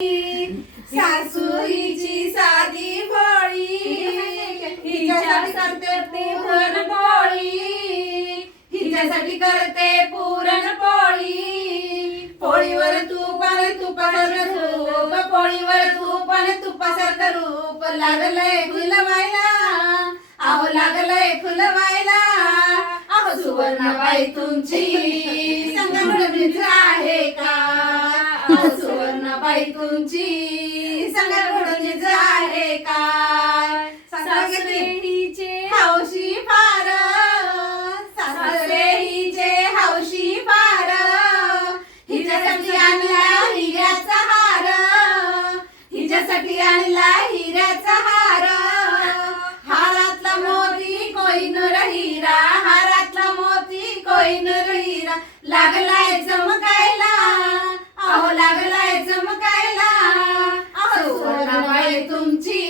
सासू हिची साधी भोळी, हिच्यासाठी करते पुरणपोळी, हिच्यासाठी करते पुरणपोळी. पोळीवर तूप आणि तुपासारखं रूप, पोळीवर तूप आणि तुपासारखं रूप. लागलंय फुलवायला, अहो लागलंय फुलवायला. अहो सुवर्णाबाई तुमची संगमणीच आहे का? अहो सुवर्णाबाई तुमची संगमणीच आहे का? सासरे हिचे हौशी फार, सासरे हिचे हौशी फार. हिच्यासाठी आणला हिऱ्याचा हार, हिच्यासाठी आणला हिऱ्याचा हार. हारातला मोती कोहिनूर हिरा, हारातला मोती कोहिनूर हिरा. लागलाय चमकायला, अहो लागलाय चमकायला. अहो सुवर्णाबाई तुमची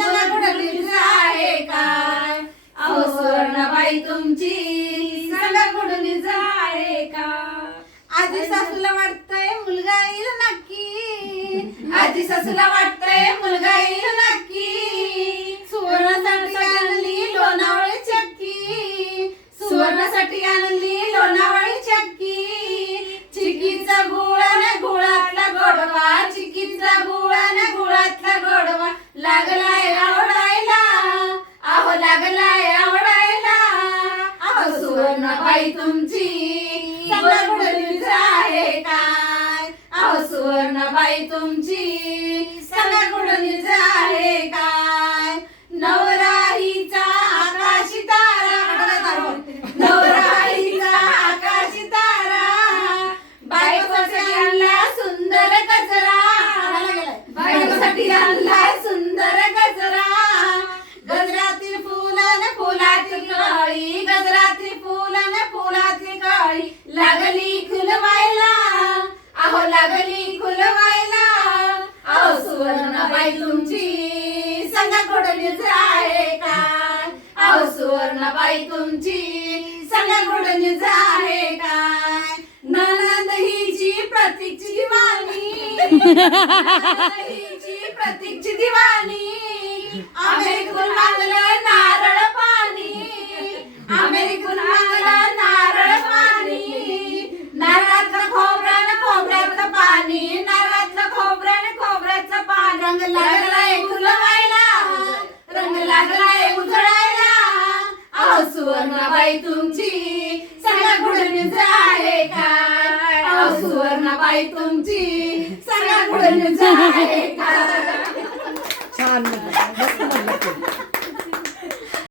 संगमणीच आहे काय? अहो सुवर्णाबाई तुमची संगमणीच आहे का? आजी सासूला वाटतंय मुलगा येईल नक्की, आजी सासूला वाटतंय मुलगा येईल नक्की. सुवर्णासाठी आणली लोणावळी चक्की, सुवर्णासाठी आणली लोणावळी चक्की. चिकीचा गुळ आणि गुळातला गोडवा, चिकीचा गुळ आणि गुळातला गोडवा. लागलाय आवडायला, अहो लागलाय आवडायला. अहो सुवर्णाबाई तुमची संगमणीच आहे काय? अहो सुवर्णाबाई तुमची संगमणीच आहे काय? नवराईचा आकाशी तारा, नवराईचा आकाशी तारा. बायकोसाठी आणला सुंदर गजरा, बायकोसाठी आणला सुंदर गजरा. गजरातील फुलन फुलातील कळी, गजरातील फुलन फुलातील कळी. लागली खुलवायला, अहो लागली खुलवायला. अहो सुवर्णाबाई तुमची संगमणीच आहे काय? अहो सुवर्णाबाई तुमची संगमणीच आहे काय? नणंद हिची प्रतीकची दिवाणी, नणंद हिची प्रतीकची दिवाणी. अमेरिकून मागलं नारळ पाणी, अमेरिकून मागलं नारळ पाणी. नारळातलं खोबरं खोबऱ्यातलं पाणी, नारळातलं खोबरं खोबऱ्याचं पाणी. रंग लागलाय फुलवायला, रंग लागलाय उजळायला. अहो सुवर्णाबाई तुमची संगमणीच आहे काय? अहो सुवर्णाबाई तुमची संगमणीच आहे काय? छान म्हणलं, मस्त म्हणलं.